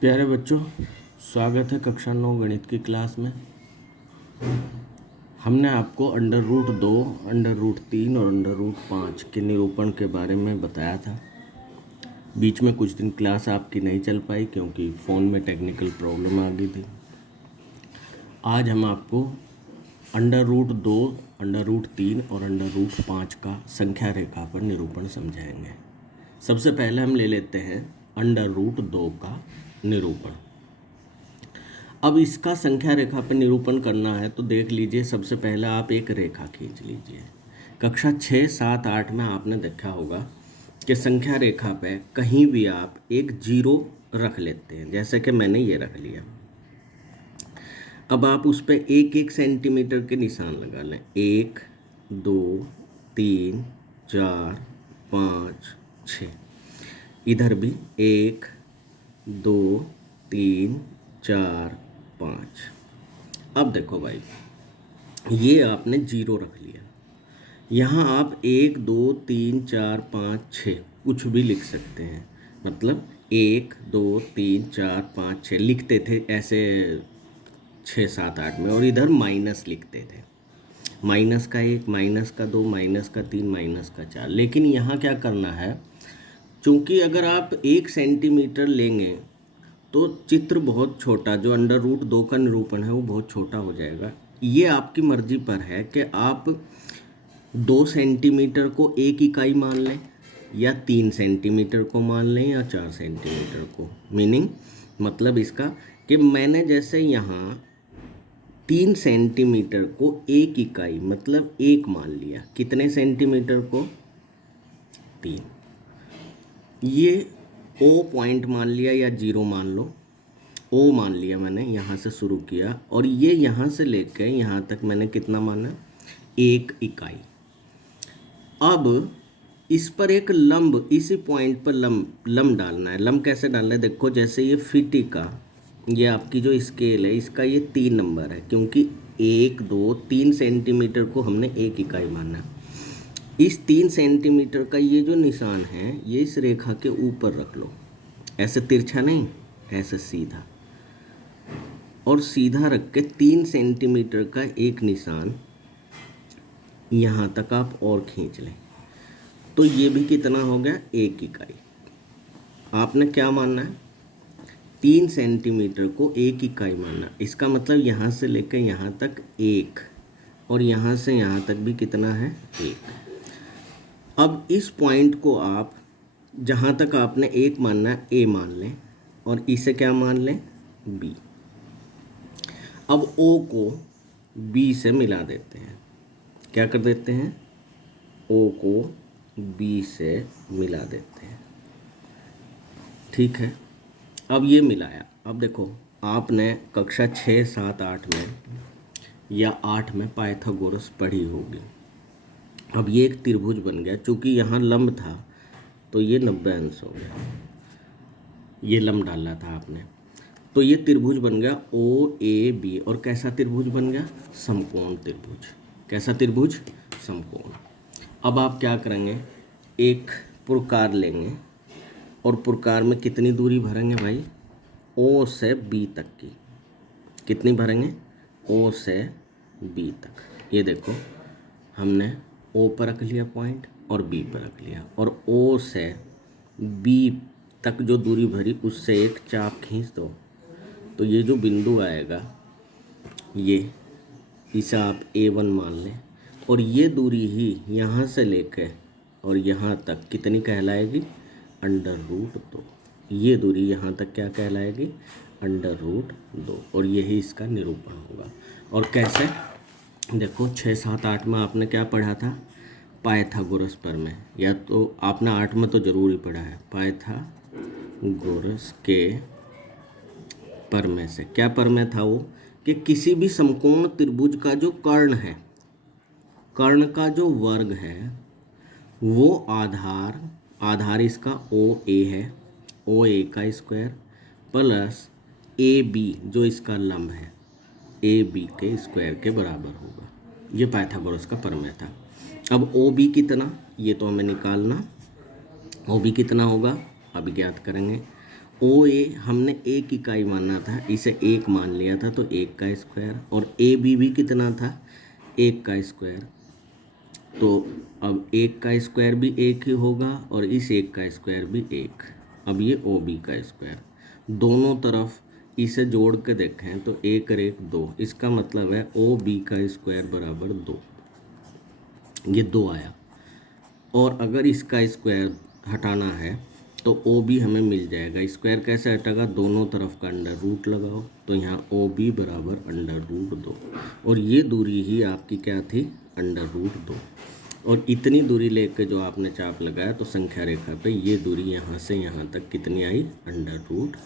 प्यारे बच्चों, स्वागत है कक्षा 9 गणित की क्लास में। हमने आपको √2, √3 और √5 के निरूपण के बारे में बताया था। बीच में कुछ दिन क्लास आपकी नहीं चल पाई क्योंकि फ़ोन में टेक्निकल प्रॉब्लम आ गई थी। आज हम आपको √2, √3 और √5 का संख्या रेखा पर निरूपण समझाएंगे। सबसे पहले हम ले लेते हैं √2 का निरूपण। अब इसका संख्या रेखा पर निरूपण करना है तो देख लीजिए, सबसे पहले आप एक रेखा खींच लीजिए। कक्षा 6, 7, 8 में आपने देखा होगा कि संख्या रेखा पे कहीं भी आप एक जीरो रख लेते हैं, जैसे कि मैंने ये रख लिया। अब आप उस पर 1-1 सेंटीमीटर के निशान लगा लें। 1, 2, 3, 4, 5, 6। इधर भी 1, 2, 3, 4, 5। अब देखो भाई, ये आपने जीरो रख लिया। यहाँ आप 1, 2, 3, 4, 5, 6 कुछ भी लिख सकते हैं। मतलब 1, 2, 3, 4, 5, 6 लिखते थे ऐसे 6, 7, 8 में, और इधर माइनस लिखते थे। -1, -2, -3, -4। लेकिन यहाँ क्या करना है, क्योंकि अगर आप 1 सेंटीमीटर लेंगे तो चित्र बहुत छोटा, जो √2 का निरूपण है वो बहुत छोटा हो जाएगा। ये आपकी मर्जी पर है कि आप 2 सेंटीमीटर को 1 इकाई मान लें, या 3 सेंटीमीटर को मान लें, या 4 सेंटीमीटर को। मीनिंग मतलब इसका कि मैंने जैसे यहाँ 3 सेंटीमीटर को 1 इकाई मतलब 1 मान लिया। कितने सेंटीमीटर को? 3। ये O पॉइंट मान लिया या जीरो मान लो। O मान लिया मैंने, यहाँ से शुरू किया, और ये यहाँ से लेकर यहाँ तक मैंने कितना माना? 1 इकाई। अब इस पर एक लंब, इसी पॉइंट पर लंब डालना है। लंब कैसे डालना है? देखो, जैसे ये फीटी का, ये आपकी जो स्केल है, इसका ये 3 नंबर है, क्योंकि 1, 2, 3 सेंटीमीटर को हमने 1 इकाई माना है। इस 3 सेंटीमीटर का ये जो निशान है, ये इस रेखा के ऊपर रख लो। ऐसे तिरछा नहीं, ऐसे सीधा, और सीधा रख के 3 सेंटीमीटर का एक निशान यहाँ तक आप और खींच लें। तो ये भी कितना हो गया? 1 इकाई। आपने क्या मानना है? 3 सेंटीमीटर को 1 इकाई मानना। इसका मतलब यहाँ से लेकर यहाँ तक 1, और यहाँ से यहाँ तक भी कितना है? 1। अब इस पॉइंट को आप, जहाँ तक आपने 1 मानना है, A मान लें, और इसे क्या मान लें? B। अब O को B से मिला देते हैं। क्या कर देते हैं? O को B से मिला देते हैं। ठीक है, अब ये मिलाया। अब देखो, आपने कक्षा 6, 7, 8 में या 8 में पाइथागोरस पढ़ी होगी। अब ये एक त्रिभुज बन गया। चूँकि यहाँ लंब था तो ये 90 अंश हो गया। ये लंब डाला था आपने, तो ये त्रिभुज बन गया OAB। और कैसा त्रिभुज बन गया? समकोण त्रिभुज। कैसा त्रिभुज? समकोण। अब आप क्या करेंगे? एक पुरकार लेंगे, और पुरकार में कितनी दूरी भरेंगे भाई? O से B तक की। कितनी भरेंगे? O से B तक। ये देखो, हमने O पर रख लिया पॉइंट, और B पर रख लिया, और O से B तक जो दूरी भरी, उससे एक चाप खींच दो। तो ये जो बिंदु आएगा, ये इसे आप A1 मान लें, और ये दूरी ही यहाँ से लेकर और यहाँ तक कितनी कहलाएगी? √2। ये दूरी यहाँ तक क्या कहलाएगी? √2। और यही इसका निरूपण होगा। और कैसे? देखो, 6, 7, 8 में आपने क्या पढ़ा था? पाइथागोरस प्रमेय। या तो आपने 8 में तो ज़रूर ही पढ़ा है, पाइथागोरस के प्रमेय से। क्या प्रमेय था वो? कि किसी भी समकोण त्रिभुज का जो कर्ण है, कर्ण का जो वर्ग है, वो आधार इसका OA है, OA का स्क्वायर प्लस AB जो इसका लंब है, AB के स्क्वायर के बराबर होगा। ये पाइथागोरस का प्रमेय था। अब OB कितना, ये तो हमें निकालना। OB कितना होगा? अब ज्ञात करेंगे। ओ ए हमने एक इकाई माना था, इसे एक मान लिया था, तो एक का स्क्वायर, और ए बी भी कितना था, एक का स्क्वायर। तो अब एक का स्क्वायर भी एक ही होगा और इस एक का स्क्वायर भी एक। अब ये ओ बी का स्क्वायर, दोनों तरफ इसे जोड़ के देखें तो एक और एक दो, इसका मतलब है ओ बी का स्क्वायर बराबर 2, ये 2 आया। और अगर इसका स्क्वायर हटाना है तो ओ बी हमें मिल जाएगा। स्क्वायर कैसे हटेगा, दोनों तरफ का अंडर रूट लगाओ, तो यहाँ ओ बी बराबर अंडर रूट 2, और ये दूरी ही आपकी क्या थी, अंडर रूट 2। और इतनी दूरी लेके जो आपने चाप लगाया तो संख्या रेखा पे ये दूरी यहाँ से यहाँ तक कितनी आई, अंडर रूट